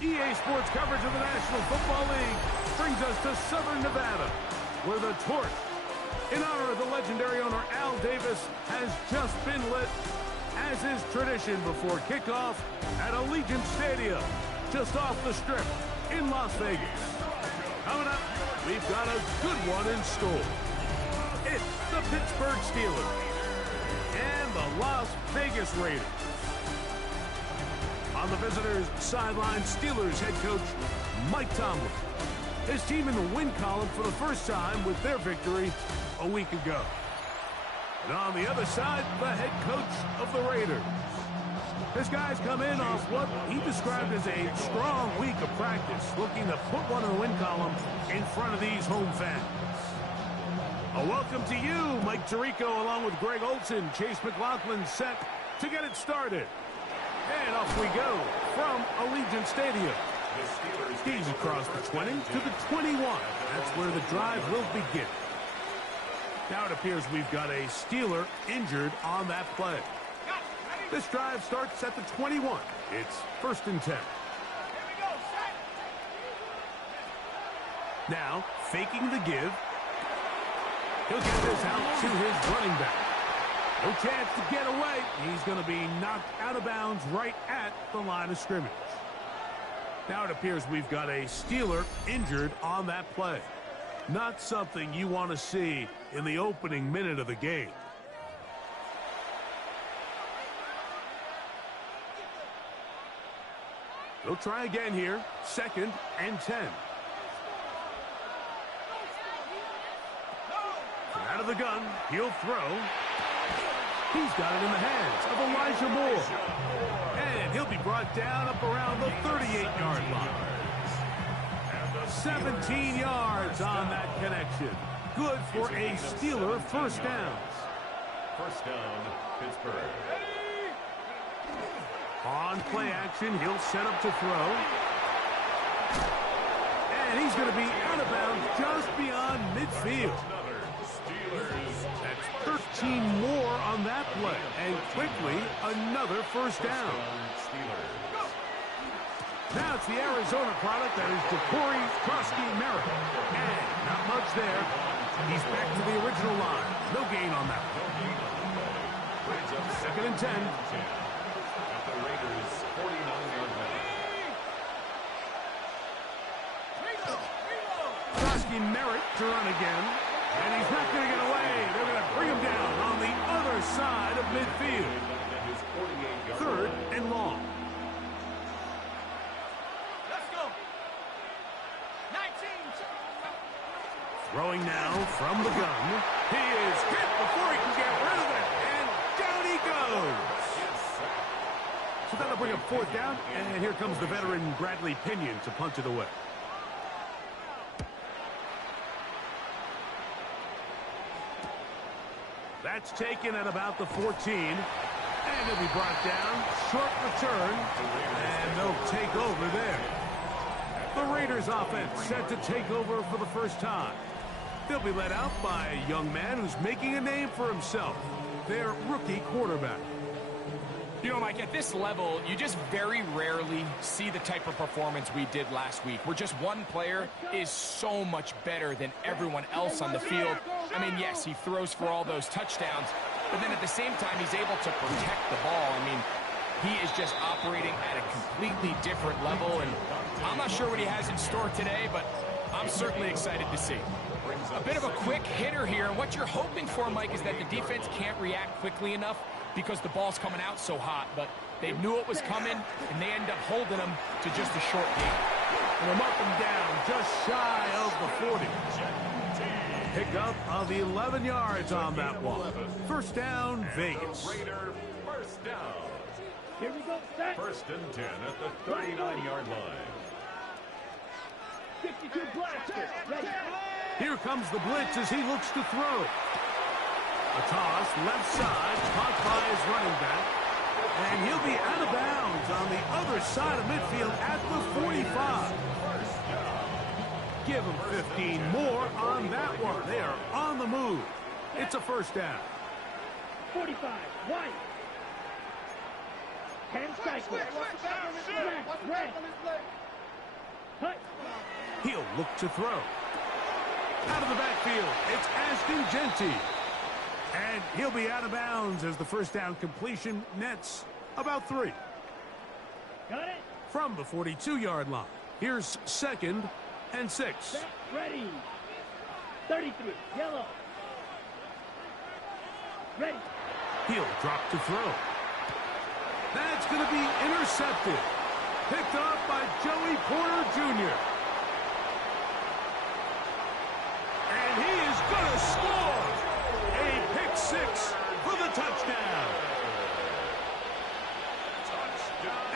EA Sports coverage of the National Football League brings us to Southern Nevada, where the torch, in honor of the legendary owner Al Davis, has just been lit, as is tradition before kickoff at Allegiant Stadium, just off the Strip in Las Vegas. Coming up, we've got a good one in store. It's the Pittsburgh Steelers and the Las Vegas Raiders. On the visitors' sideline, Steelers head coach Mike Tomlin. His team in the win column for the first time with their victory a week ago. And on the other side, the head coach of the Raiders. His guys come in off what he described as a strong week of practice, looking to put one in the win column in front of these home fans. A welcome to you, Mike Tirico, along with Greg Olson. Chase McLaughlin set to get it started. And off we go from Allegiant Stadium. He's across the 20 to the 21. That's where the drive will begin. Now it appears we've got a Steeler injured on that play. This drive starts at the 21. It's 1st and 10. Now, faking the give. He'll get this out to his running back. No chance to get away. He's going to be knocked out of bounds right at the line of scrimmage. Now it appears we've got a Steeler injured on that play. Not something you want to see in the opening minute of the game. They'll try again here. 2nd and 10. Out of the gun, he'll throw. He's got it in the hands of Elijah Moore. And he'll be brought down up around the 38-yard line. 17 yards on that connection. Good for a Steeler first down. First down, Pittsburgh. On play action, he'll set up to throw. And he's going to be out of bounds just beyond midfield. That's 13 more on that play. And quickly, another first down. Now it's the Arizona product that is DeCorey Krosky-Merritt. And not much there. He's back to the original line. No gain on that one. 2nd and 10. At the Raiders' 49-yard line. Krosky-Merritt to run again. And he's not going to get away. They're going to bring him down on the other side of midfield. 3rd and long. Let's go. 19. Throwing now from the gun. He is hit before he can get rid of it. And down he goes. So that'll bring up 4th down. And here comes the veteran Bradley Pinion to punt it away. That's taken at about the 14. And he'll be brought down. Short return. And they'll take over there. The Raiders offense set to take over for the first time. They'll be led out by a young man who's making a name for himself. Their rookie quarterback. You know, Mike, at this level, you just very rarely see the type of performance we did last week, where just one player is so much better than everyone else on the field. I mean, yes, he throws for all those touchdowns, but then at the same time, he's able to protect the ball. I mean, he is just operating at a completely different level, and I'm not sure what he has in store today, but I'm certainly excited to see. A bit of a quick hitter here, and what you're hoping for, Mike, is that the defense can't react quickly enough because the ball's coming out so hot, but they knew it was coming, and they end up holding them to just a short game. And they're marking down just shy of the 40. Pick up of 11 yards on that one. First down, Vegas. Raider first down. Here we go. Set. 1st and 10 at the 39-yard line. 52 blaster. Ready. Here comes the blitz as he looks to throw. A toss, left side, caught by his running back. And he'll be out of bounds on the other side of midfield at the 45. Give him 15 more on that one. They are on the move. It's a first down. 45. White. 10 cycles. Red. Cut. He'll look to throw. Out of the backfield, it's Ashton Jeanty. And he'll be out of bounds as the first down completion nets about 3. Got it. From the 42-yard line, here's 2nd and 6. Set. Ready. 33. Yellow. Ready. He'll drop to throw. That's going to be intercepted. Picked off by Joey Porter Jr. And he is going to score. A pick 6 for the touchdown.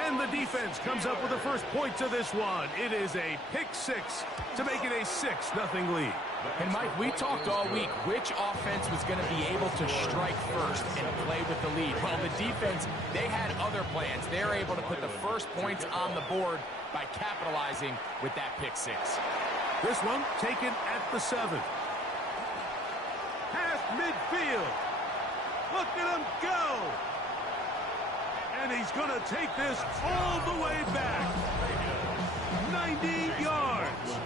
And the defense comes up with the first point to this one. It is a pick 6 to make it a 6-0 lead. And Mike, we talked all week which offense was going to be able to strike first and play with the lead. Well, the defense, they had other plans. They're able to put the first points on the board by capitalizing with that pick 6. This one taken at the 7. Past midfield. Look at him go. And he's going to take this all the way back. 90 yards.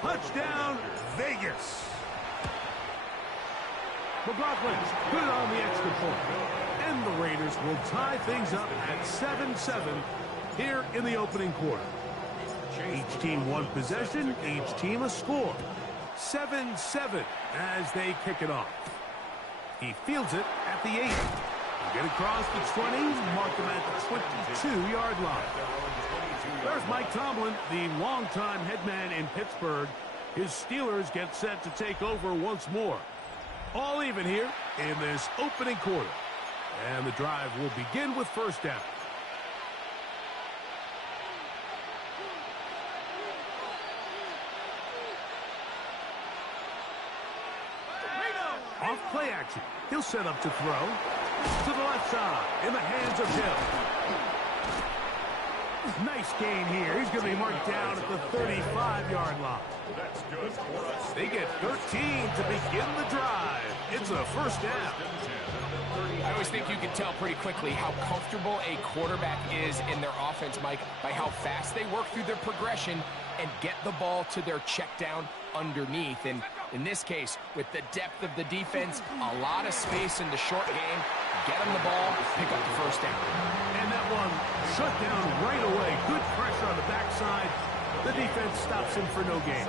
Touchdown, Vegas. McLaughlin's good on the extra point. And the Raiders will tie things up at 7-7 here in the opening quarter. Each team one possession, each team a score. 7-7 as they kick it off. He fields it at the 8. Get across the 20, mark him at the 22-yard line. There's Mike Tomlin, the longtime head man in Pittsburgh. His Steelers get set to take over once more. All even here in this opening quarter. And the drive will begin with first down. Off play action. He'll set up to throw. To the left side, in the hands of Hill. Nice gain here. He's going to be marked down at the 35-yard line. They get 13 to begin the drive. It's a first down. I always think you can tell pretty quickly how comfortable a quarterback is in their offense, Mike, by how fast they work through their progression and get the ball to their check down underneath. And in this case, with the depth of the defense, a lot of space in the short game, get them the ball, pick up the first down. And that one shut down right away. Good pressure on the backside. The defense stops him for no gain.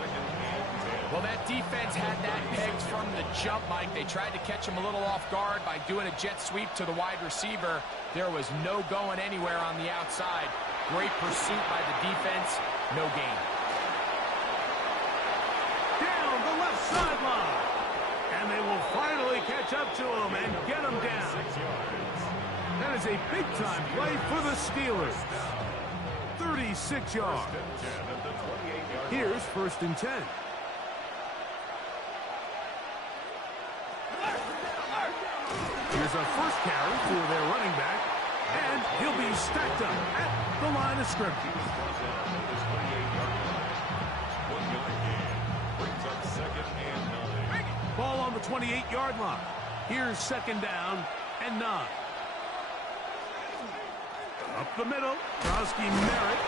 Well, that defense had that pegged from the jump, Mike. They tried to catch him a little off guard by doing a jet sweep to the wide receiver. There was no going anywhere on the outside. Great pursuit by the defense. No gain. Down the left sideline. And they will finally catch up to him and get him down. That is a big-time play for the Steelers. 36 yards. Here's 1st and 10. Here's a first carry for their running back, and he'll be stacked up at the line of scrimmage. Ball on the 28-yard line. Here's 2nd down and 9. Up the middle, Krosky Merritt.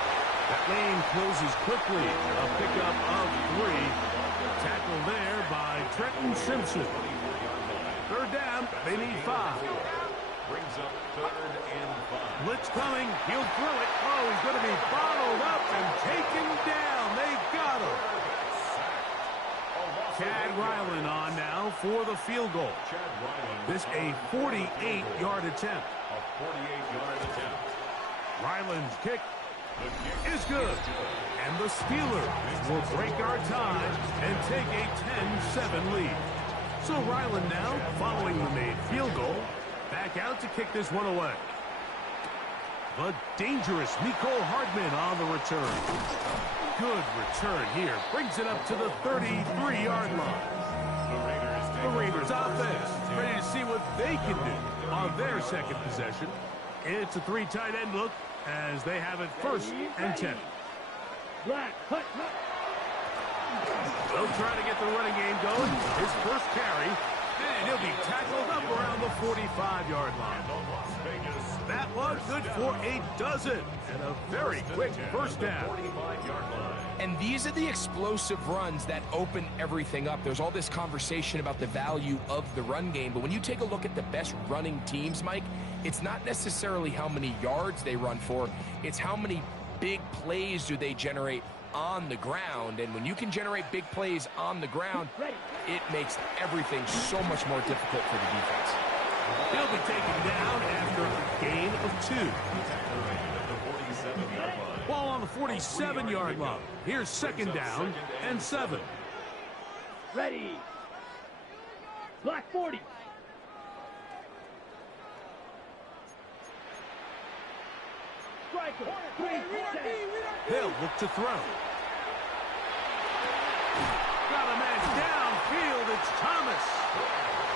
That lane closes quickly. A pickup of 3. Tackle there by Trenton Simpson. 3rd down, they need 5. Brings up 3rd and 5. Blitz coming, he'll throw it. Oh, he's going to be bottled up and taken down. They got him. Chad Ryland on now for the field goal. This a 48-yard attempt. A 48-yard attempt. Ryland's kick is good. And the Steelers will break our tie and take a 10-7 lead. So Ryland now, following the made field goal, back out to kick this one away. But dangerous Mecole Hardman on the return. Good return here. Brings it up to the 33-yard line. The Raiders offense ready to see what they can do on their second possession. It's a 3 tight end look as they have it 1st and 10. Black. Cut. They'll try to get the running game going. His first carry, and he'll be tackled up around the 45-yard line. That one good for a dozen and a very quick first down. 45-yard line. And these are the explosive runs that open everything up. There's all this conversation about the value of the run game, but when you take a look at the best running teams, Mike, it's not necessarily how many yards they run for, it's how many big plays do they generate on the ground. And when you can generate big plays on the ground, it makes everything so much more difficult for the defense. He'll be taken down after a gain of 2. At the 47-yard line. Ball on the 47-yard line. Here's second down and 7. Ready. Black 40. Striker. 3 10. They'll look to throw. Got a man downfield. It's Thomas.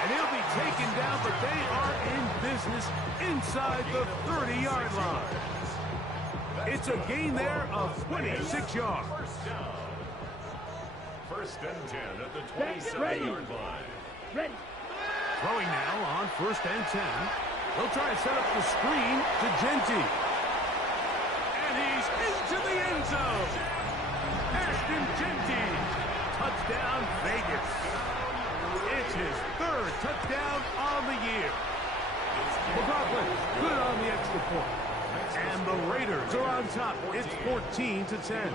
And he'll be taken down, but they are in business inside the 30-yard line. It's a gain there of 26 yards. First down. First and 10 at the 27-yard line. Ready. Throwing now on first and 10. They'll try to set up the screen to Genty. And he's into the end zone. Ashton Genty. Touchdown, Vegas. It's his 3rd touchdown on the year. McLaughlin, good on the extra point. And the Raiders are on top. It's 14 to 10.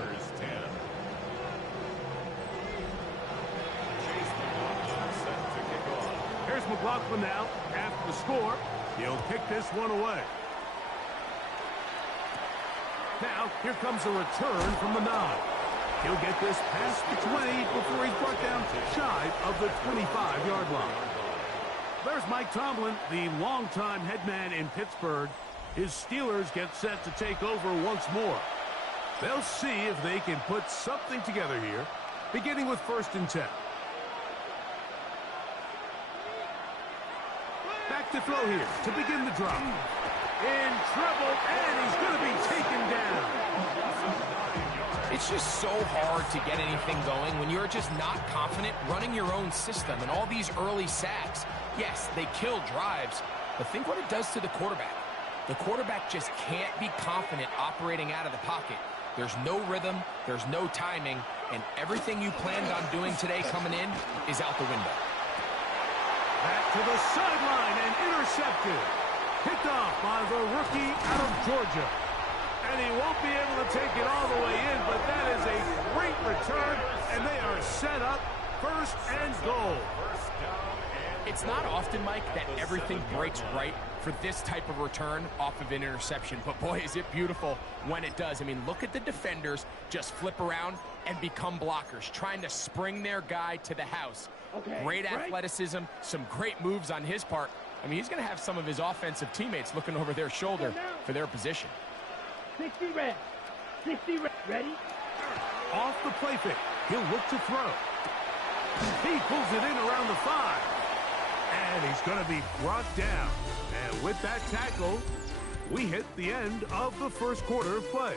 Here's McLaughlin now after the score. He'll kick this one away. Now, here comes a return from the 9. He'll get this past the 20 before he's brought down shy of the 25-yard line. There's Mike Tomlin, the longtime head man in Pittsburgh. His Steelers get set to take over once more. They'll see if they can put something together here, beginning with first and 10. Back to throw here to begin the drive. In trouble, and he's going to be taken down. It's just so hard to get anything going when you're just not confident running your own system. And all these early sacks, yes, they kill drives, but think what it does to the quarterback. The quarterback just can't be confident operating out of the pocket. There's no rhythm, there's no timing, and everything you planned on doing today coming in is out the window. Back to the sideline and intercepted. Picked off by the rookie out of Georgia. And he won't be able to take it all the way in, but that is a great return, and they are set up first and goal. It's not often, Mike, that everything breaks right for this type of return off of an interception, but boy, is it beautiful when it does. I mean, look at the defenders just flip around and become blockers, trying to spring their guy to the house. Great athleticism, some great moves on his part. I mean, he's going to have some of his offensive teammates looking over their shoulder for their position. 60 red. 60 red. Ready? Off the play fake. He'll look to throw. He pulls it in around the 5. And he's going to be brought down. And with that tackle, we hit the end of the first quarter of play.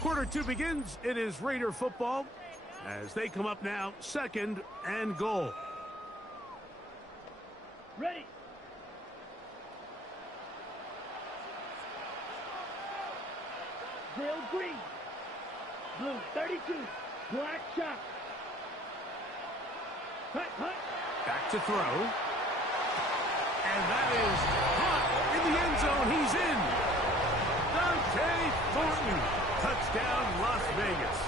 Quarter 2 begins. It is Raider football as they come up now, second and goal. Ready. Bill Green. Blue 32. Black shot. Hut, hut. Back to throw. And that is caught in the end zone. He's in. Dante Thornton. Touchdown, Las Vegas.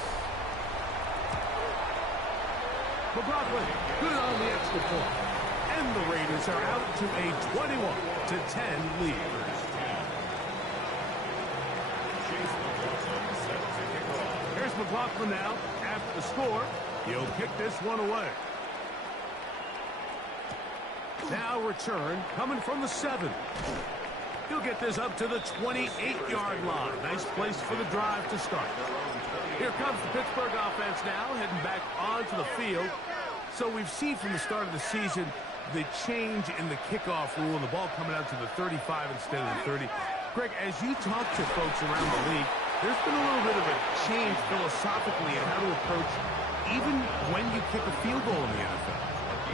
McLaughlin, good on the extra point. And the Raiders are out to a 21-10 lead. Here's McLaughlin now after the score. He'll kick this one away. Now return coming from the 7. He'll get this up to the 28-yard line. Nice place for the drive to start. Here comes the Pittsburgh offense now, heading back onto the field. So we've seen from the start of the season the change in the kickoff rule and the ball coming out to the 35 instead of the 30. Greg, as you talk to folks around the league, There's been a little bit of a change philosophically in how to approach even when you kick a field goal in the NFL.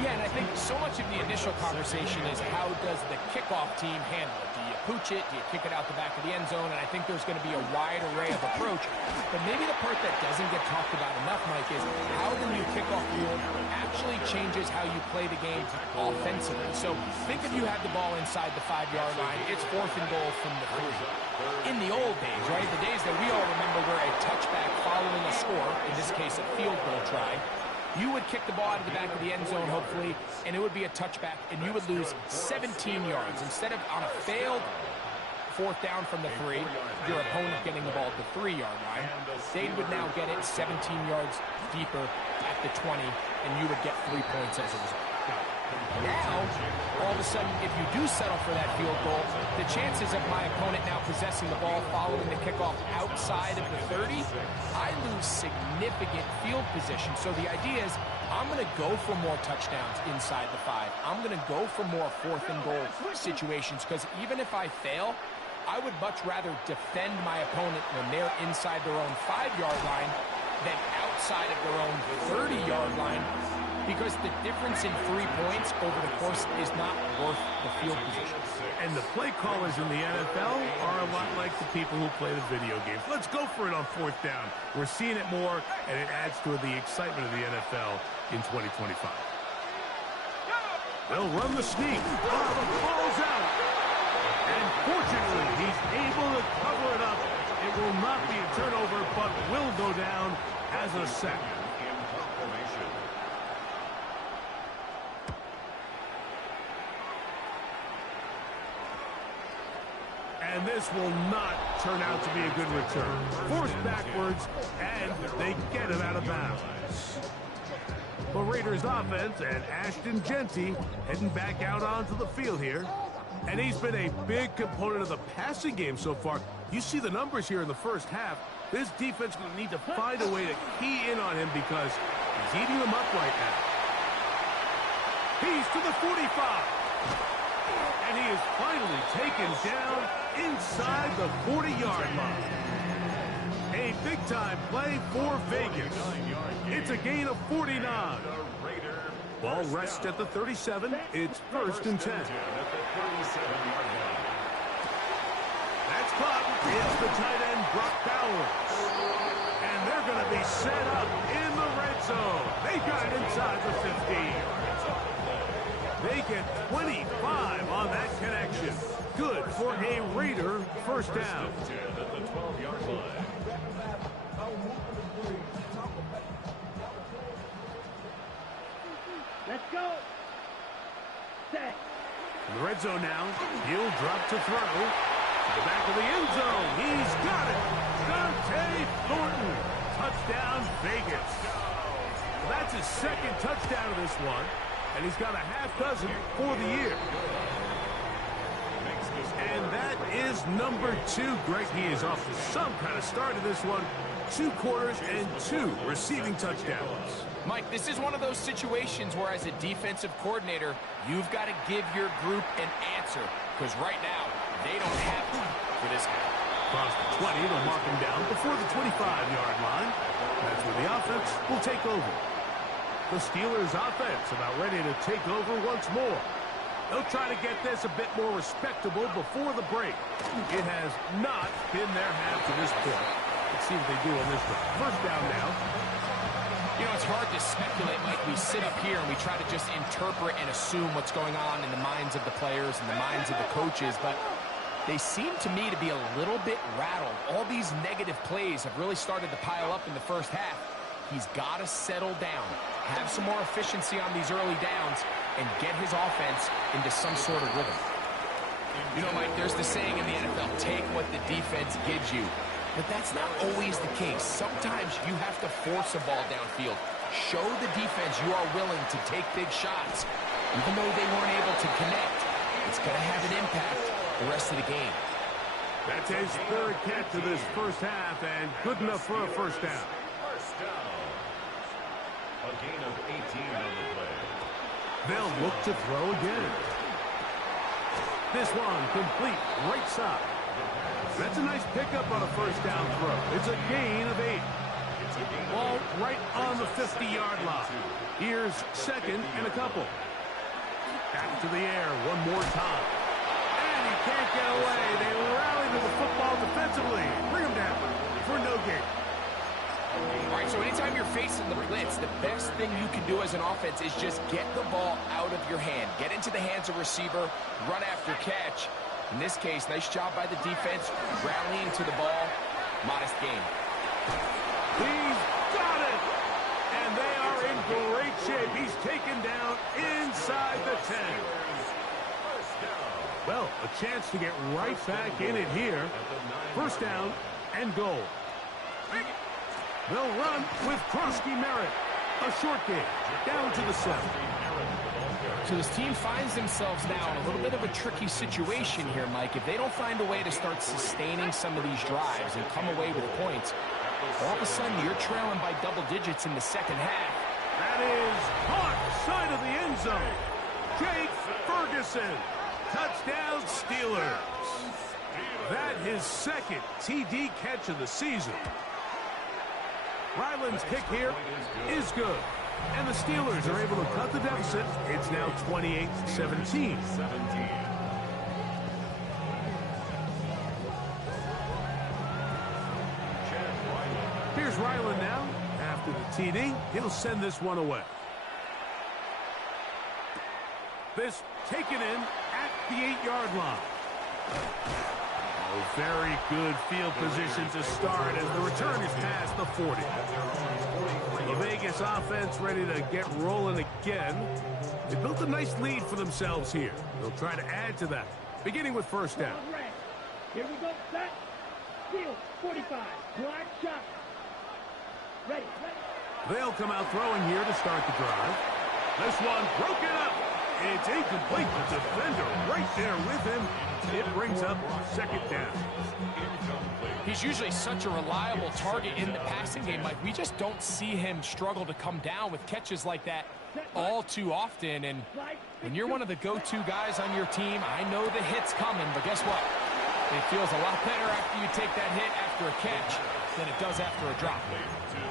Yeah, and I think so much of the initial conversation is how does the kickoff team handle it? Do you pooch it? Do you kick it out the back of the end zone? And I think there's going to be a wide array of approach. But maybe the part that doesn't get talked about enough, Mike, is how the new kickoff rule actually changes how you play the game offensively. So think if you had the ball inside the 5-yard line, it's 4th and goal from the 3. In the old days, right, the days that we all remember were a touchback following a score, in this case a field goal try, you would kick the ball out of the back of the end zone, hopefully, and it would be a touchback, and you would lose 17 yards. Instead of on a failed 4th down from the 3, your opponent getting the ball at the 3-yard line, they would now get it 17 yards deeper at the 20, and you would get 3 points as a result. Now, all of a sudden, if you do settle for that field goal, the chances of my opponent now possessing the ball following the kickoff outside of the 30, I lose significant field position. So the idea is I'm going to go for more touchdowns inside the 5. I'm going to go for more 4th and goal situations because even if I fail, I would much rather defend my opponent when they're inside their own 5-yard line than outside of their own 30-yard line, because the difference in 3 points over the course is not worth the field position. And the play callers in the NFL are a lot like the people who play the video games. Let's go for it on 4th down. We're seeing it more, and it adds to the excitement of the NFL in 2025. They'll run the sneak. Oh, the ball's out. And fortunately, he's able to cover it up. It will not be a turnover, but will go down as a sack. And this will not turn out to be a good return. Forced backwards, and they get it out of bounds. The Raiders offense and Ashton Jeanty heading back out onto the field here. And he's been a big component of the passing game so far. You see the numbers here in the first half. This defense is going to need to find a way to key in on him because he's eating them up right now. He's to the 45. And he is finally taken down inside the 40-yard line. A big-time play for Vegas. It's a gain of 49. Ball rests at the 37. It's 1st and 10. That's caught. It's the tight end, Brock Bowers. And they're going to be set up in the red zone. They got it inside the 15. They get 25 on that connection. Good for a Raider first down. Let's go. Set. In the red zone now. He'll drop to throw. To the back of the end zone. He's got it. Dante Thornton. Touchdown, Vegas. Well, that's his 2nd touchdown of this one. And he's got a half dozen for the year. And that is number 2. Greg, he is off to some kind of start in this one. 2 quarters and 2 receiving touchdowns. Mike, this is one of those situations where as a defensive coordinator, you've got to give your group an answer. Because right now, they don't have one for this guy. Across the 20, they'll mark him down before the 25-yard line. That's where the offense will take over. The Steelers offense about ready to take over once more. They'll try to get this a bit more respectable before the break. It has not been their half to this point. Let's see what they do on this one. First down now. You know, it's hard to speculate, Mike. We sit up here and we try to just interpret and assume what's going on in the minds of the players and the minds of the coaches, but they seem to me to be a little bit rattled. All these negative plays have really started to pile up in the first half. He's got to settle down, have some more efficiency on these early downs, and get his offense into some sort of rhythm. You know, Mike, there's the saying in the NFL, take what the defense gives you. But that's not always the case. Sometimes you have to force a ball downfield. Show the defense you are willing to take big shots. Even though they weren't able to connect, it's going to have an impact the rest of the game. That's his 3rd catch of this first half, and good enough for a first down. First down. A gain of 18 on the play. They'll look to throw again. This one complete right side. That's a nice pickup on a first down throw. It's a gain of 8. Ball right on the 50-yard line. Here's second and a couple. Back to the air one more time. And he can't get away. They rally to the football defensively. Bring him down for no gain. All right, so anytime you're facing the blitz, the best thing you can do as an offense is just get the ball out of your hand. Get into the hands of receiver, run after catch. In this case, nice job by the defense, rallying to the ball. Modest gain. He's got it! And they are in great shape. He's taken down inside the 10. Well, a chance to get right back in it here. First down and goal. They'll run with Krosky Merritt. A short game, down to the 7. So this team finds themselves now in a little bit of a tricky situation here, Mike. If they don't find a way to start sustaining some of these drives and come away with points, all of a sudden you're trailing by double digits in the second half. That is caught side of the end zone. Jake Ferguson. Touchdown Steelers. That his second TD catch of the season. Ryland's kick here is good. And the Steelers are able to cut the deficit. It's now 28-17. Here's Ryland now. After the TD, he'll send this one away. This taken in at the 8-yard line. Oh, very good field position to start as the return is past the 40. The Vegas offense ready to get rolling again. They built a nice lead for themselves here. They'll try to add to that, beginning with first down. Here we go, set. Field, 45. Black shot. Ready. They'll come out throwing here to start the drive. This one broken up. It's incomplete. The defender right there with him. It brings up second down. He's usually such a reliable target in the passing game. Like, we just don't see him struggle to come down with catches like that all too often. And when you're one of the go-to guys on your team, I know the hit's coming, but guess what? It feels a lot better after you take that hit after a catch than it does after a drop.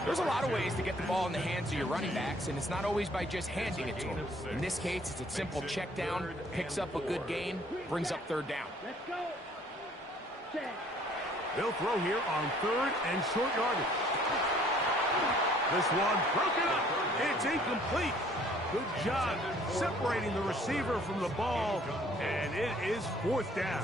There's a lot of ways to get the ball in the hands of your running backs, and it's not always by just handing it to them. In this case, it's a simple check down, picks up a good gain, brings up third down. Let's go. Set. They'll throw here on third and short yardage. This one broken up. It's incomplete. Good job separating the receiver from the ball, and it is fourth down.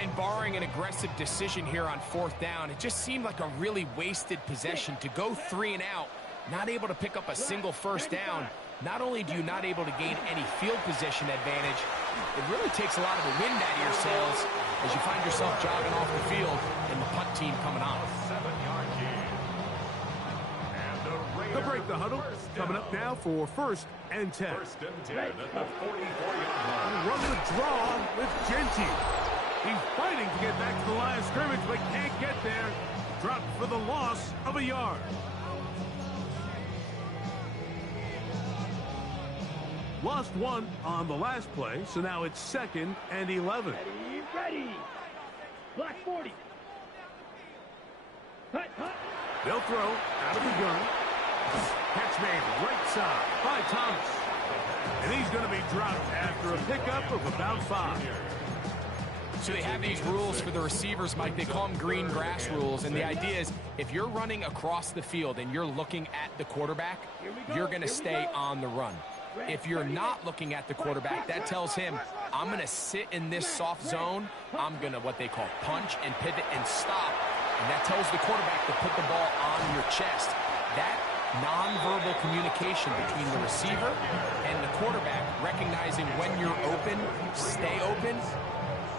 And barring an aggressive decision here on fourth down, it just seemed like a really wasted possession to go 3 and out, not able to pick up a single first down. Not only do you not able to gain any field position advantage, it really takes a lot of the wind out of your sails as you find yourself jogging off the field and the punt team coming on. They'll break the huddle. Coming up now for first and 10. First and 10 at the 44-yard line. Run the draw with Genty. He's fighting to get back to the line of scrimmage, but can't get there. Dropped for the loss of a yard. Lost one on the last play, so now it's second and 11. Ready. Black 40. Hut. They'll throw out of the gun. Catch made right side by Thomas. And he's going to be dropped after a pickup of about 5. So they have these rules for the receivers, Mike. They call them green grass rules. And the idea is if you're running across the field and you're looking at the quarterback, you're going to stay on the run. If you're not looking at the quarterback, that tells him, I'm going to sit in this soft zone. I'm going to what they call punch and pivot and stop. And that tells the quarterback to put the ball on your chest. That nonverbal communication between the receiver and the quarterback, recognizing when you're open, stay open,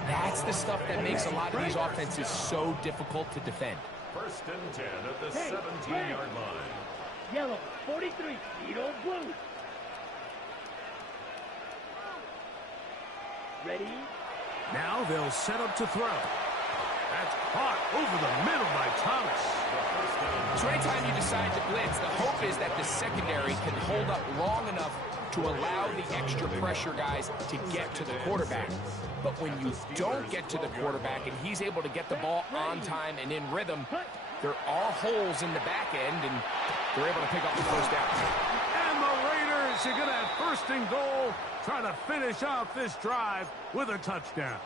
that's the stuff that makes a lot of these offenses so difficult to defend. First and 10 at the 17-yard line. Yellow, 43. Edo blue. Ready. Now they'll set up to throw. That's caught over the middle by Thomas. So anytime you decide to blitz, the hope is that the secondary can hold up long enough to allow the extra pressure guys to get to the quarterback. But when you don't get to the quarterback and he's able to get the ball on time and in rhythm, there are holes in the back end, and they're able to pick up the first down. And the Raiders are going to have first and goal, trying to finish off this drive with a touchdown.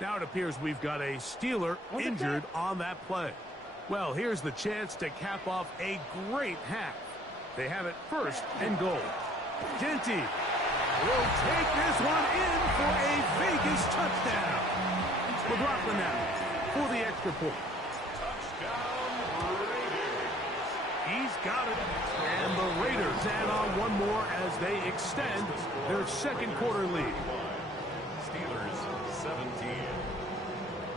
Now it appears we've got a Steeler injured on that play. Well, here's the chance to cap off a great half. They have it first and goal. Genty will take this one in for a Vegas touchdown. McLaughlin now for the extra point. Touchdown, Raiders. He's got it. And the Raiders add on one more as they extend their second quarter lead. Steelers 17.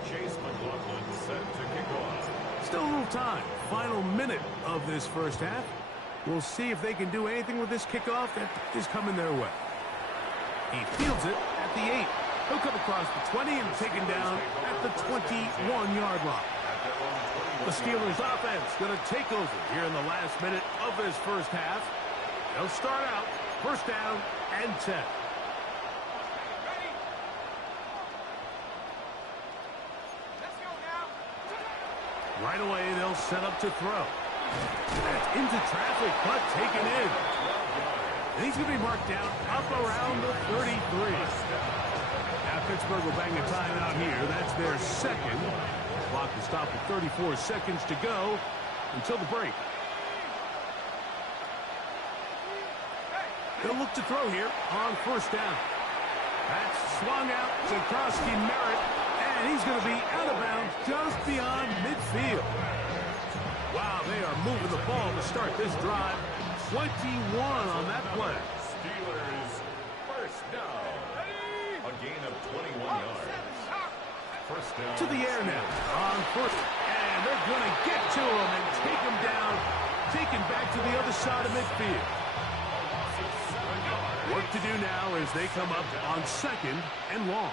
Chase McLaughlin set to kick off. Still a little time. Final minute of this first half. We'll see if they can do anything with this kickoff that is coming their way. He fields it at the 8. He'll come across the 20 and taken down at the 21-yard line. The Steelers offense going to take over here in the last minute of this first half. They'll start out first down and 10. Right away, they'll set up to throw. That's into traffic, but taken in. And he's going to be marked down up around the 33. Now Pittsburgh will bang a timeout here. That's their second. Clock will stop at 34 seconds to go until the break. They'll look to throw here on first down. That's swung out to Krosky Merritt, and he's going to be out of bounds just beyond midfield. Wow, they are moving the ball to start this drive. 21 on that play. Steelers first down. A gain of 21 yards. First down. To the air now on first. And they're going to get to him and take him down. Taken back to the other side of midfield. Work to do now as they come up on second and long.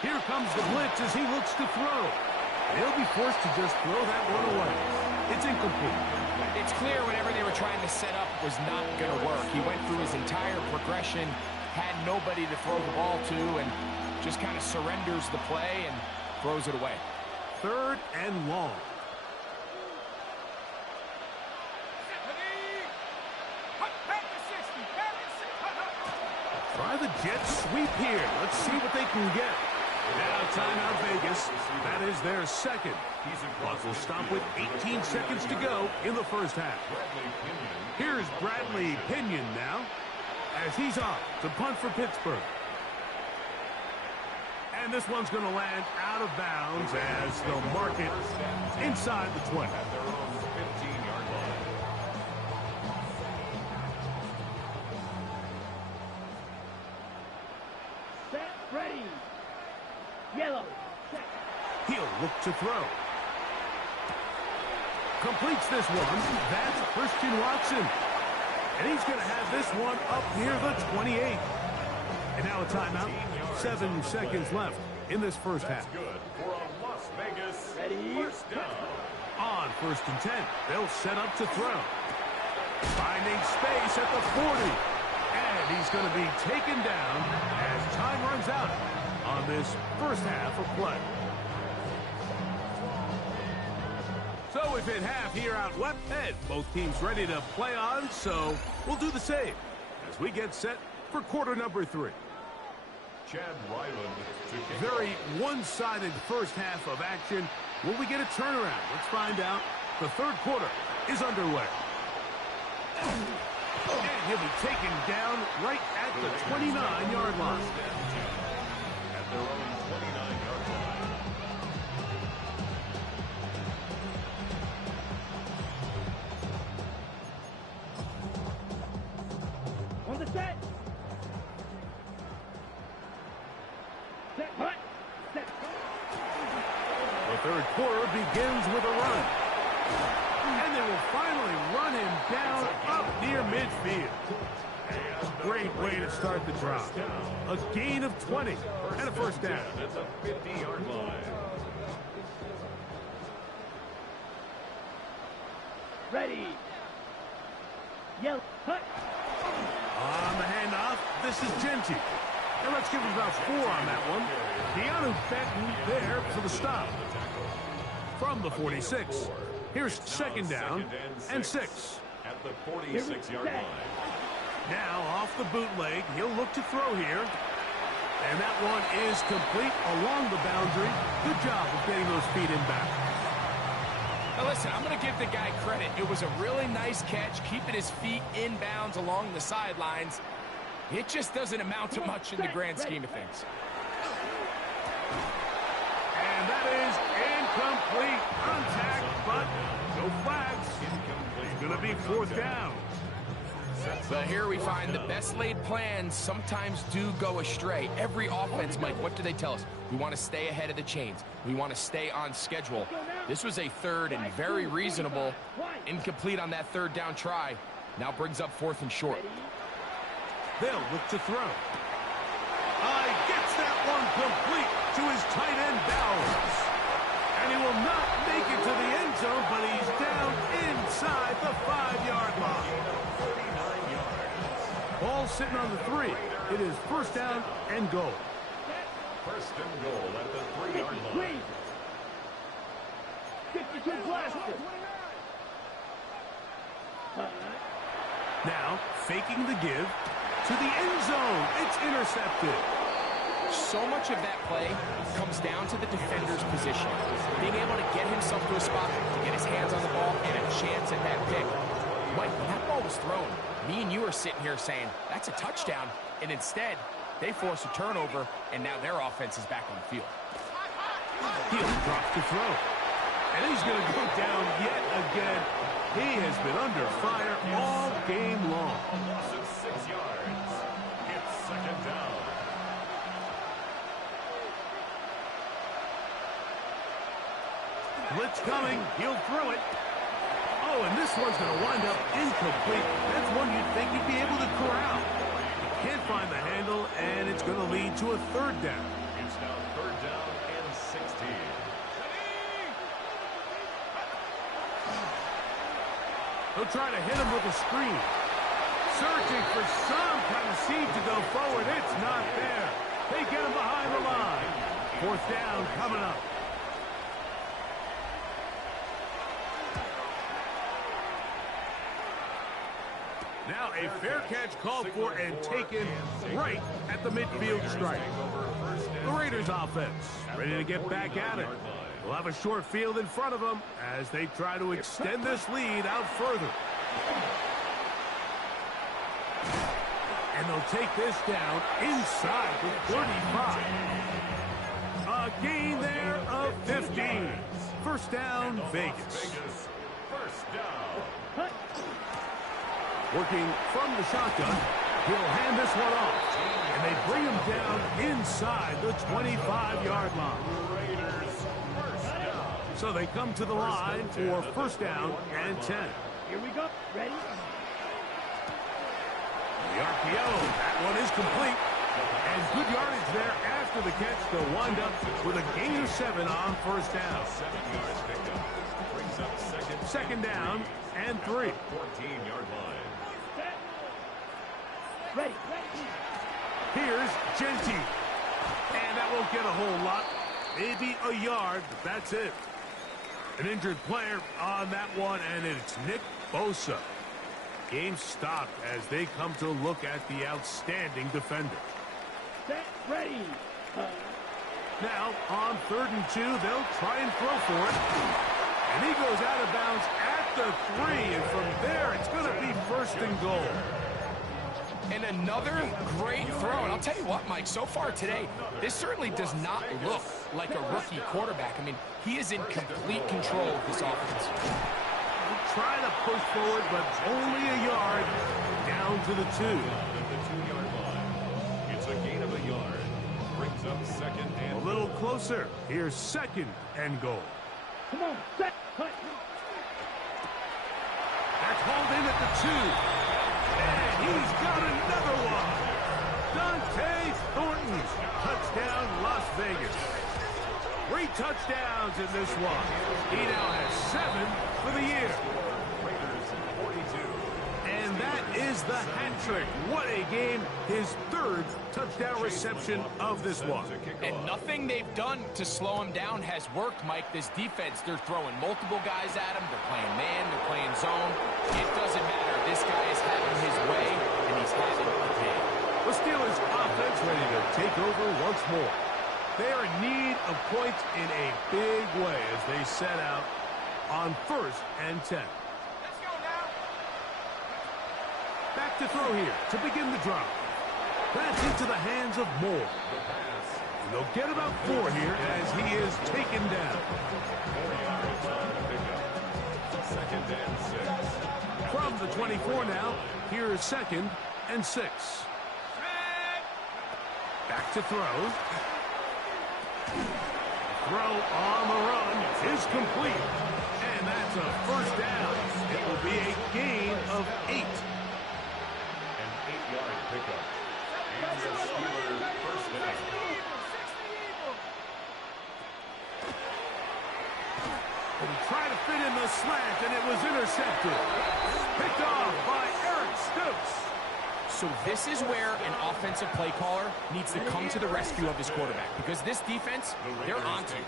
Here comes the blitz as he looks to throw. He'll be forced to just throw that one away. It's incomplete. It's clear whatever they were trying to set up was not going to work. He went through his entire progression, had nobody to throw the ball to, and just kind of surrenders the play and throws it away. Third and long. Try the jet sweep here. Let's see what they can get. Now timeout Vegas. That is their second. Clock will stop with 18 seconds to go in the first half. Here's Bradley Pinion now as he's off to punt for Pittsburgh. And this one's going to land out of bounds as they'll mark it inside the 20. At their own 15-yard line. Set, ready. Yellow. Set. He'll look to throw. Completes this one. That's Christian Watson. And he's going to have this one up near the 28. And now a timeout. 7 seconds left in this first half. Good for a Las Vegas Ready. first down. On first and 10, they'll set up to throw. Finding space at the 40. And he's going to be taken down as time runs out on this first half of play. So we've hit half here out west. Both teams ready to play on, so we'll do the same as we get set for quarter number 3. Chad Ryland to kick Very one-sided first half of action. Will we get a turnaround? Let's find out. The third quarter is underway. And he'll be taken down right at the 29-yard line. at their own 29-yard line. On the set. Set, hut. Set. The third quarter begins with a run. And they will finally run him down up near midfield. Great way to start the drive. A gain of 20 and a first down. At the 50-yard line. Ready. Yell. Hut. On the handoff, this is Genty. And let's give him about 4 on that one. Keanu Benton there for the stop. From the 46. Here's second down and 6. At the 46-yard line. Now off the bootleg, he'll look to throw here. And that one is complete along the boundary. Good job of getting those feet in back. Now listen, I'm going to give the guy credit. It was a really nice catch, keeping his feet inbounds along the sidelines. It just doesn't amount to much in the grand scheme of things. And that is incomplete. Contact, but no flags. It's going to be 4th down. But here we find the best laid plans sometimes do go astray. Every offense, Mike, what do they tell us? We want to stay ahead of the chains. We want to stay on schedule. This was a 3rd and very reasonable. Incomplete on that 3rd down try. Now brings up 4th and short. They'll look to throw. Gets that one complete to his tight end, Bowers. And he will not make it to the end zone, but he's down inside the 5-yard line. Ball sitting on the 3. It is first down and goal. First and goal at the 3-yard line. 52 blaster. Now, faking the give to the end zone. It's intercepted. So much of that play comes down to the defender's position. Being able to get himself to a spot, to get his hands on the ball, and a chance at that pick. Mike, when that ball was thrown, me and you are sitting here saying, that's a touchdown. And instead, they force a turnover, and now their offense is back on the field. He'll drop to throw. And he's going to go down yet again. He has been under fire all game long. Loss of 6 yards. It's second down. Blitz coming. He'll throw it. Oh, and this one's going to wind up incomplete. That's one you'd think he'd be able to corral. He can't find the handle, and it's going to lead to a 3rd down. It's now 3rd down and 16. He'll try to hit him with a screen. Searching for some kind of seed to go forward. It's not there. They get him behind the line. 4th down coming up. Now a fair catch called for and taken right at the midfield stripe. The Raiders offense ready to get back at it. They'll have a short field in front of them as they try to extend this lead out further. And they'll take this down inside the 35. A gain there of 15. First down, Vegas. First down. Working from the shotgun, he'll hand this one off. And they bring him down inside the 25-yard line. Raiders first down. So they come to the line for first down and 10. Here we go. Ready? The RPO, that one is complete. And good yardage there after the catch to wind up with a gain of 7 on first down. 7 yards picked up. Brings up Second down and 3. 14-yard line. Ready. Here's Genty. And that won't get a whole lot. Maybe a yard, but that's it. An injured player on that one, and it's Nick Bosa. Game stopped as they come to look at the outstanding defender. Set. Ready. Now, on 3rd and 2, they'll try and throw for it. And he goes out of bounds at the 3, and from there, it's going to be first and goal. And another great throw. And I'll tell you what, Mike, so far today, this certainly does not look like a rookie quarterback. I mean, he is in complete control of this offense. Try to push forward, but only a yard down to the 2. At the 2-yard line. It's a gain of a yard. Brings up second and A little closer. Here's second and goal. Come on. Set. Cut. That's hauled in at the 2. And He's got another one. Dante Thornton. Touchdown, Las Vegas. 3 touchdowns in this one. He now has 7 for the year. And that is the hat trick. What a game. His 3rd touchdown reception of this one. And nothing they've done to slow him down has worked, Mike. This defense, they're throwing multiple guys at him. They're playing man, they're playing zone. It doesn't matter. This guy is having his way, and he's having a game. The Steelers offense ready to take over once more. They are in need of points in a big way as they set out on 1st and 10. Back to throw here to begin the drive. That's into the hands of Moore. And they'll get about 4 here as he is taken down. 2nd and 6. From the 24 now, here is 2nd and 6. Back to throw. Throw on the run is complete. And that's a 1st down. It will be a gain of 8. 8-yard pickup. And the Steelers 1st down. And he tried to fit in the slant, and it was intercepted. Picked off by Eric Stokes. So this is where an offensive play caller needs to come to the rescue of his quarterback, because this defense, they're onto you.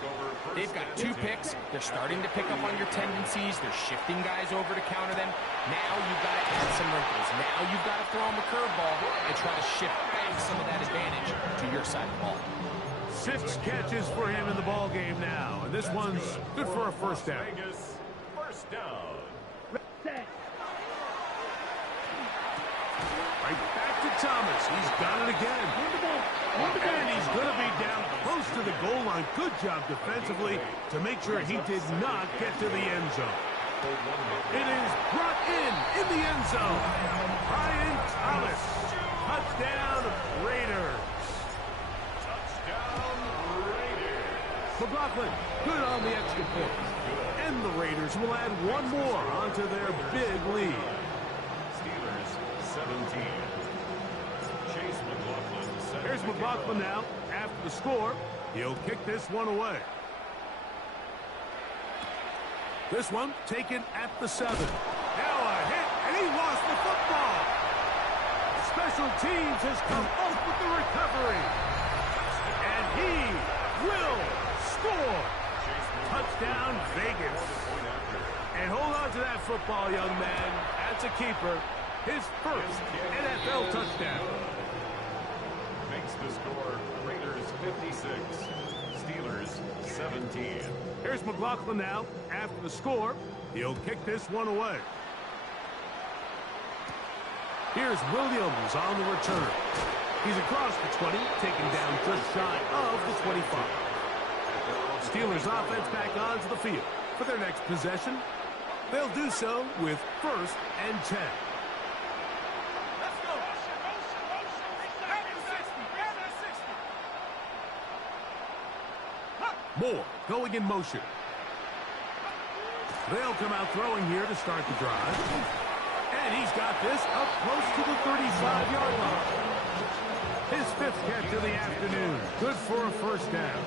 They've got 2 picks. They're starting to pick up on your tendencies. They're shifting guys over to counter them. Now you've got to add some wrinkles. Now you've got to throw them a curveball and try to shift back some of that advantage to your side of the ball. 6 catches for him in the ball game now, and this one's good for a 1st down. Vegas, 1st down. Right back to Thomas. He's got it again. And he's going to be down close to the goal line. Good job defensively to make sure he did not get to the end zone. It is brought in the end zone. Brian Thomas. Touchdown Raiders. Touchdown Raiders. McLaughlin, good on the extra point. And the Raiders will add 1 more onto their big lead. Steelers 17. Chase McLaughlin. Here's McLaughlin now. After the score, he'll kick this one away. This one taken at the 7. Now a hit, and he lost the football. Special teams has come up with the recovery. And he will score. Touchdown, Vegas. And hold on to that football, young man. That's a keeper. His 1st NFL touchdown. Makes the score Raiders 56, Steelers 17. Here's McLaughlin now. After the score, he'll kick this one away. Here's Williams on the return. He's across the 20, taken down just shy of the 25. Steelers offense back onto the field for their next possession. They'll do so with 1st and 10. Moore going in motion. They'll come out throwing here to start the drive. And he's got this up close to the 35-yard line. His 5th catch of the afternoon. Good for a 1st down.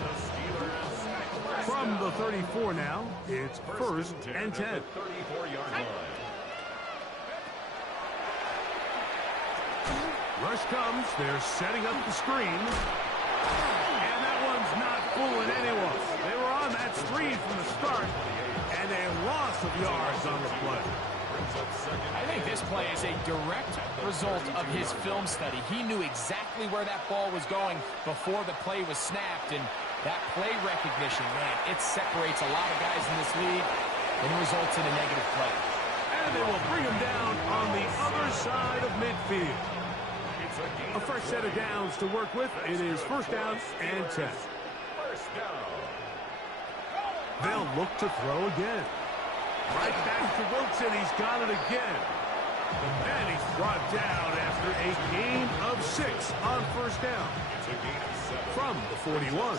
From the 34 now, it's 1st and 10. 34-yard line. Rush comes. They're setting up the screen. And that one's not fooling anyone. They were on that screen from the start, and a loss of yards on the play. I think this play is a direct result of his film study. He knew exactly where that ball was going before the play was snapped, and that play recognition, man, it separates a lot of guys in this league and results in a negative play. And they will bring him down on the other side of midfield. A fresh set of downs to work with. It is 1st down and 10. 1st down. They'll look to throw again. Right back to Wilson. He's got it again. And he's brought down after a gain of 6 on 1st down. It's a gain of 7. From the 41.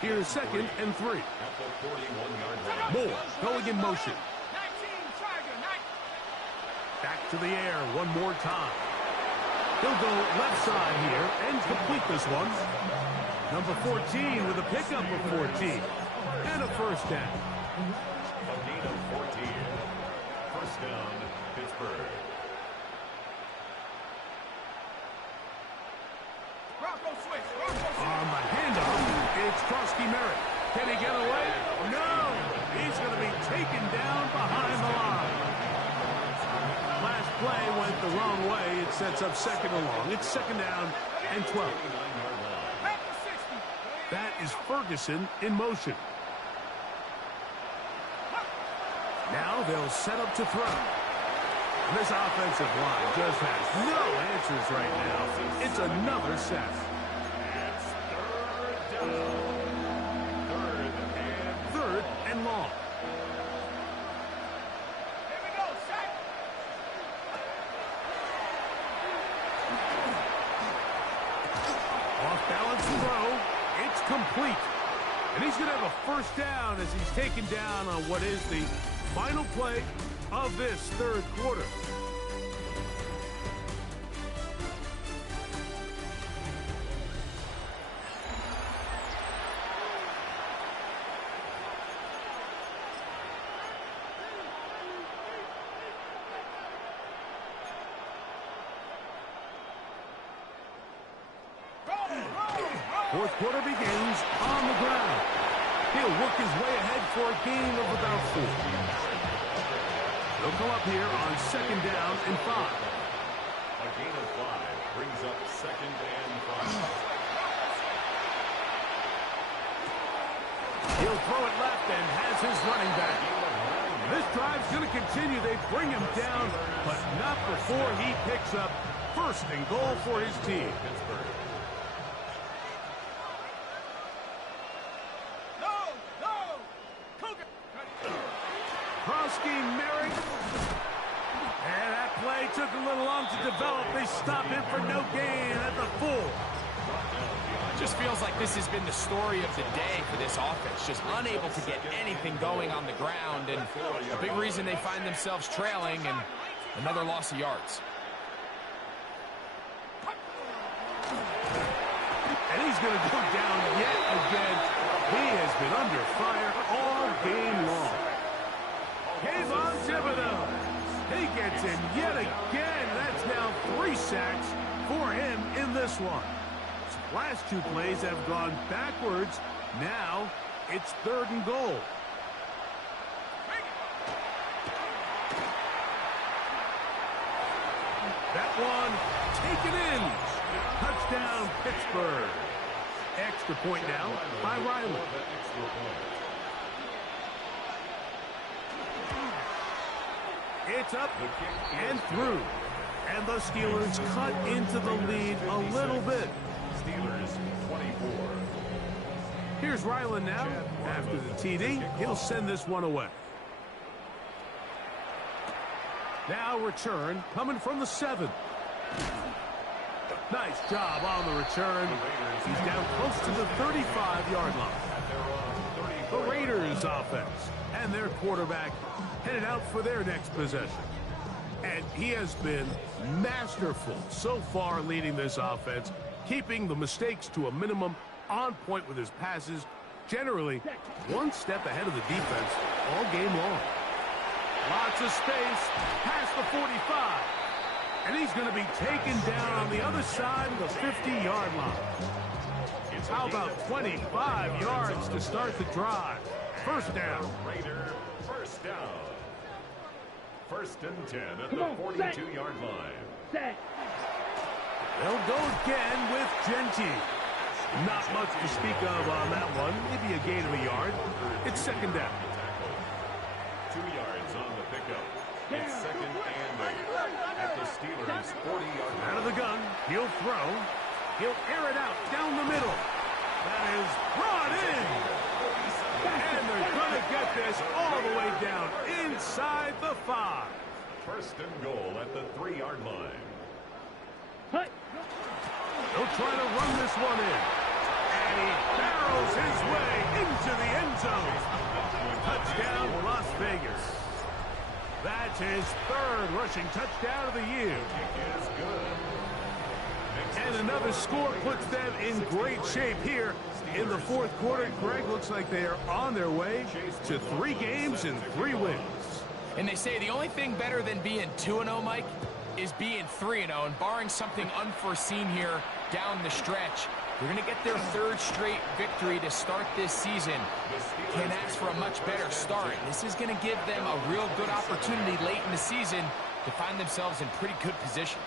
Here's 2nd and 3. At the 41-yard line. Moore going in motion. Back to the air one more time. He'll go left side here and complete this one. Number 14 with a pickup of 14. And a first down. A gain of 14. First down, Pittsburgh. On the handoff, it's Krosky Merritt. Can he get away? No! He's going to be taken down behind the line. Last play went the wrong way. It sets up second and long. It's second down and 12. That is Ferguson in motion. Now they'll set up to throw. And this offensive line just has no answers right now. It's another sack. Third and long. Off-balance throw. It's complete. And he's going to have a first down as he's taken down on what is the final play of this third quarter. Fourth quarter begins on the ground. He'll work his way ahead for a gain of about 4. They'll come up here on second down and 5. A gain of 5 brings up second and 5. He'll throw it left and has his running back. This drive's going to continue. They bring him down, but not before he picks up first and goal for his team. Krosky Merritt. And that play took a little long to develop. They stop him for no gain at the 4. Just feels like this has been the story of the day for this offense. Just unable to get anything going on the ground. And a big reason they find themselves trailing and another loss of yards. And he's going to go down yet again. He has been under fire all game long. Kayvon Thibodeaux. He gets him yet again. That's now 3 sacks for him in this one. His last 2 plays have gone backwards. Now it's third and goal. That one taken in. Touchdown, Pittsburgh. Extra point now by Riley. It's up and through. And the Steelers cut into the lead a little bit. Steelers 24. Here's Ryland now. After the TD, he'll send this one away. Now return coming from the 7. Nice job on the return. He's down close to the 35-yard line. The Raiders offense and their quarterback headed out for their next possession. And he has been masterful so far leading this offense, keeping the mistakes to a minimum, on point with his passes, generally one step ahead of the defense all game long. Lots of space past the 45. And he's going to be taken down on the other side of the 50-yard line. How about 25 yards to start the drive? First down. Raider, first down. First and 10 at the 42-yard line. Set. They'll go again with Genty. Not much to speak of on that one. Maybe a gain of a yard. It's second down. 2 yards on the pickup. It's second and 8 at the Steelers' 40-yard line. Out of the gun. He'll throw. He'll air it out down the middle. That is brought in. And they're going to get this all the way down inside the 5. First and goal at the 3-yard line. Hut. They'll try to run this one in. And he barrels his way into the end zone. Touchdown, Las Vegas. That's his 3rd rushing touchdown of the year. Kick is good. And another score puts them in great shape here in the fourth quarter. Greg, looks like they are on their way to 3 games and 3 wins. And they say the only thing better than being 2-0, Mike, is being 3-0. And barring something unforeseen here down the stretch, they're going to get their 3rd straight victory to start this season. Can't ask for a much better start. This is going to give them a real good opportunity late in the season to find themselves in pretty good position.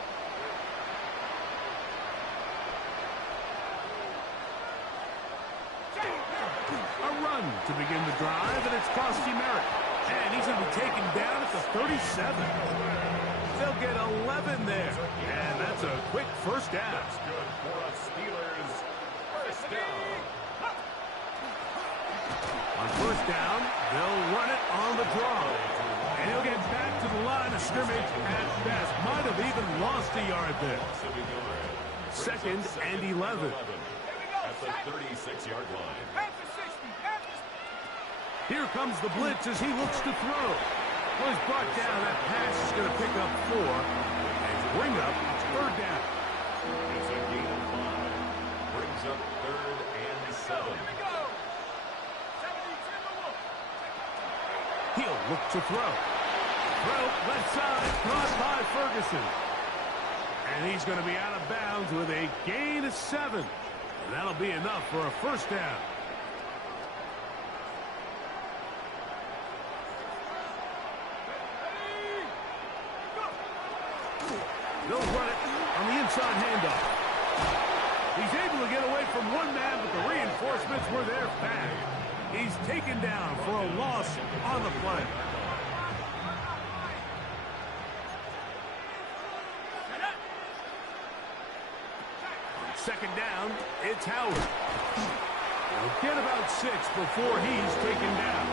A run to begin the drive, and it's Frosty Merrick. And he's going to be taken down at the 37. They'll get 11 there. And that's a quick first down. That's good for a Steelers first down. On first down, they'll run it on the draw. And he'll get back to the line of scrimmage at best. Might have even lost a yard there. 2nd and 11. At the 36-yard line. Here comes the blitz as he looks to throw. Well, he's brought down. That pass is going to pick up 4 and bring up 3rd down. It's a gain of 5. Brings up 3rd and 7. He'll look to throw. Throw left side, caught by Ferguson. And he's going to be out of bounds with a gain of 7. And that'll be enough for a first down. They'll run it on the inside handoff. He's able to get away from one man, but the reinforcements were there fast. He's taken down for a loss on the play. On 2nd down, it's Howard. He'll get about 6 before he's taken down.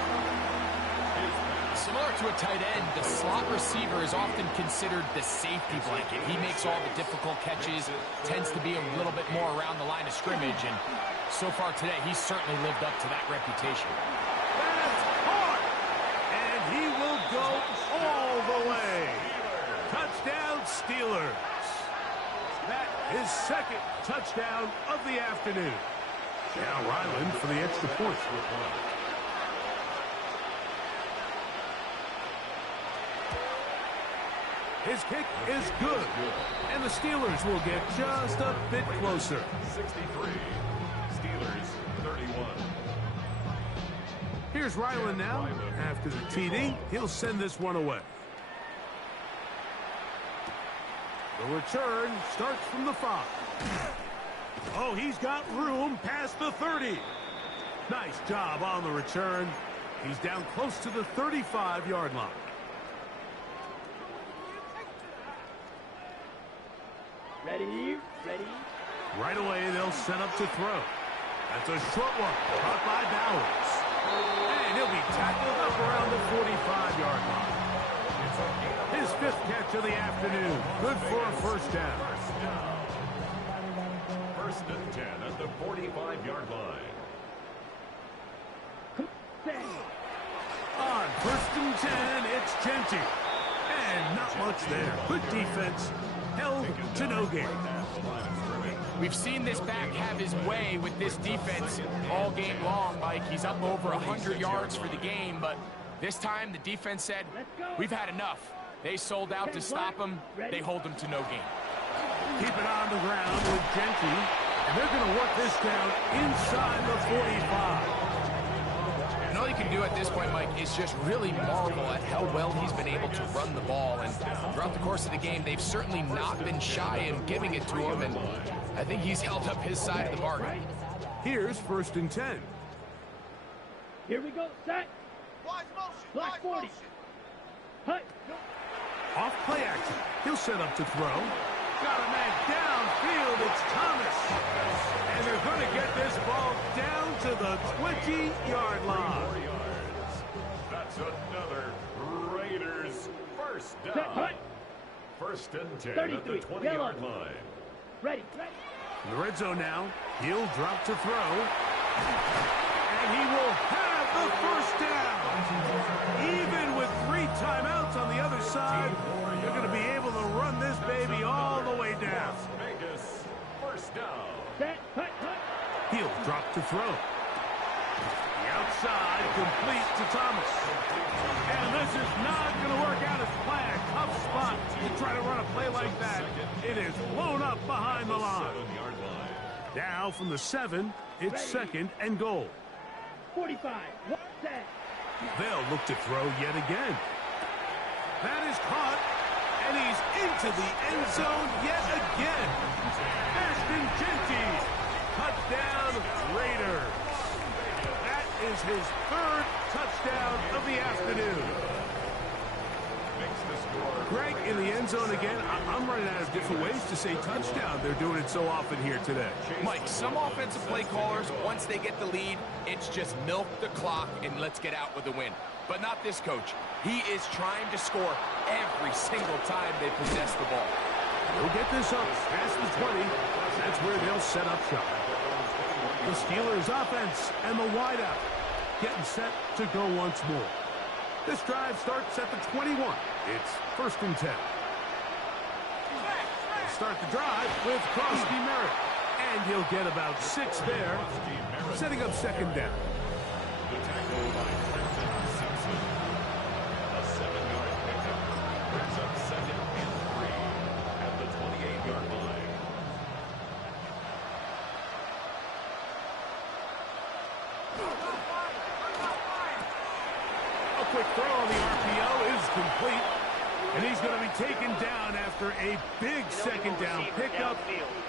Similar to a tight end, the slot receiver is often considered the safety blanket. He makes all the difficult catches, tends to be a little bit more around the line of scrimmage, and so far today, he's certainly lived up to that reputation. That's hard! And he will go all the way. Touchdown, Steelers. That is 2nd touchdown of the afternoon. Now Ryland for the extra point. His kick is good, and the Steelers will get just a bit closer. 63. Steelers 31. Here's Ryland now. After the TD, he'll send this one away. The return starts from the 5. Oh, he's got room past the 30. Nice job on the return. He's down close to the 35-yard line. Ready, ready. Right away, they'll set up to throw. That's a short one, caught by Bowers. And he'll be tackled up around the 45-yard line. His 5th catch of the afternoon. Good for a first down. 1st and 10 at the 45-yard line. On 1st and 10, it's Genty. And not much there. Good defense. Held to no gain. We've seen this back have his way with this defense all game long, Mike. He's up over 100 yards for the game, but this time the defense said, we've had enough. They sold out to stop him. They hold him to no gain. Keep it on the ground with Genty. And they're going to work this down inside the 45. And all you can do at this point, Mike, is just really marvel at how well he's been able to run the ball. And throughout the course of the game, they've certainly not been shy in giving it to him. And I think he's held up his side of the bargain. Here's 1st and 10. Here we go. Set. Block 40. Hut. Off play action. He'll set up to throw. Got a man downfield. It's Thomas. And they're going to get this ball down to the 20-yard line. 4 yards. That's another Raiders first Set. down. Hut. 1st and 10 at the 33. 20-yard line. Ready. Ready. In the red zone now. He'll drop to throw. And he will have the first down. Even with 3 timeouts on the other side, they're going to be able to run this baby all the way down. Vegas throw. The outside, complete to Thomas. And this is not going to work out as planned. Tough spot to try to run a play like that. It is blown up behind the line. Now from the 7, it's second and goal. 45. What's that? They'll look to throw yet again. That is caught, and he's into the end zone yet again. Ashton Jeanty, touchdown Raiders. That is his 3rd touchdown of the afternoon. Greg, in the end zone again. I'm running out of different ways to say touchdown. They're doing it so often here today. Mike, some offensive play callers, once they get the lead, it's just milk the clock and let's get out with a win. But not this coach. He is trying to score every single time they possess the ball. They'll get this up past the 20. That's where they'll set up shop. The Steelers offense and the wideout getting set to go once more. This drive starts at the 21. It's 1st and 10. They'll start the drive with Crosby Merritt. And he'll get about 6 there, setting up 2nd down. The tackle by Trenton Simpson. A 7-yard pickup brings up 2nd and 3 at the 28-yard line. A quick throw on the RPO is complete. And he's going to be taken down after a big 2nd down pickup.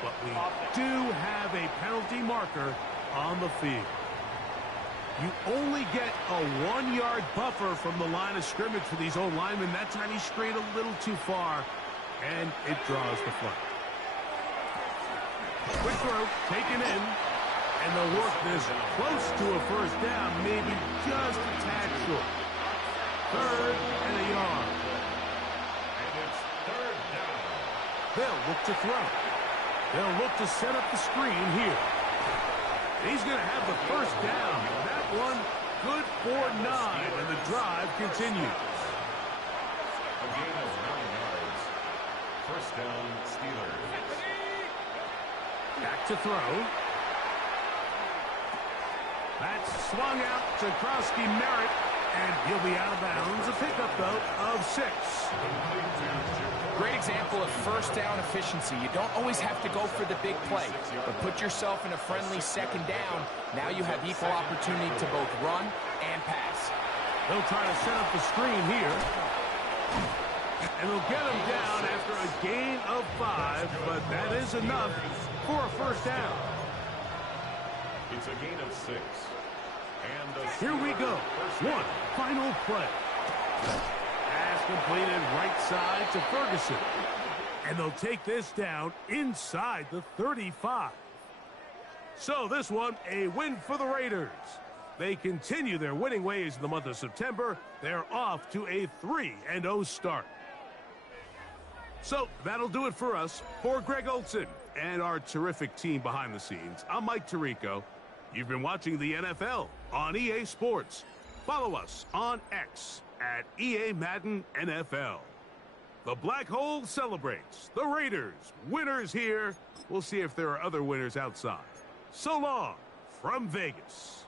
But we do have a penalty marker on the field. You only get a 1-yard buffer from the line of scrimmage for these old linemen. That time he strayed a little too far, and it draws the flag. Quick throw, taken in, and they'll work this close to a 1st down, maybe just a tad short. 3rd and a yard. And it's 3rd down. They'll look to throw. They'll look to set up the screen here. He's going to have the 1st down. That one good for 9, and the drive continues. A gain of 9 yards. 1st down, Steelers. Back to throw. That's swung out to Crosby Merritt, and he'll be out of bounds. A pickup, though, of 6. Great example of 1st down efficiency. You don't always have to go for the big play, but put yourself in a friendly 2nd down. Now you have equal opportunity to both run and pass. They'll try to set up the screen here. And they'll get him down after a gain of 5, but that is enough for a 1st down. It's a gain of 6. And the Here we go. One final play. Pass completed right side to Ferguson. And they'll take this down inside the 35. So this one, a win for the Raiders. They continue their winning ways in the month of September. They're off to a 3-0 start. So that'll do it for us. For Greg Olson and our terrific team behind the scenes, I'm Mike Tirico. You've been watching the NFL on EA Sports. Follow us on X at EA Madden NFL. The Black Hole celebrates. The Raiders, winners here. We'll see if there are other winners outside. So long from Vegas.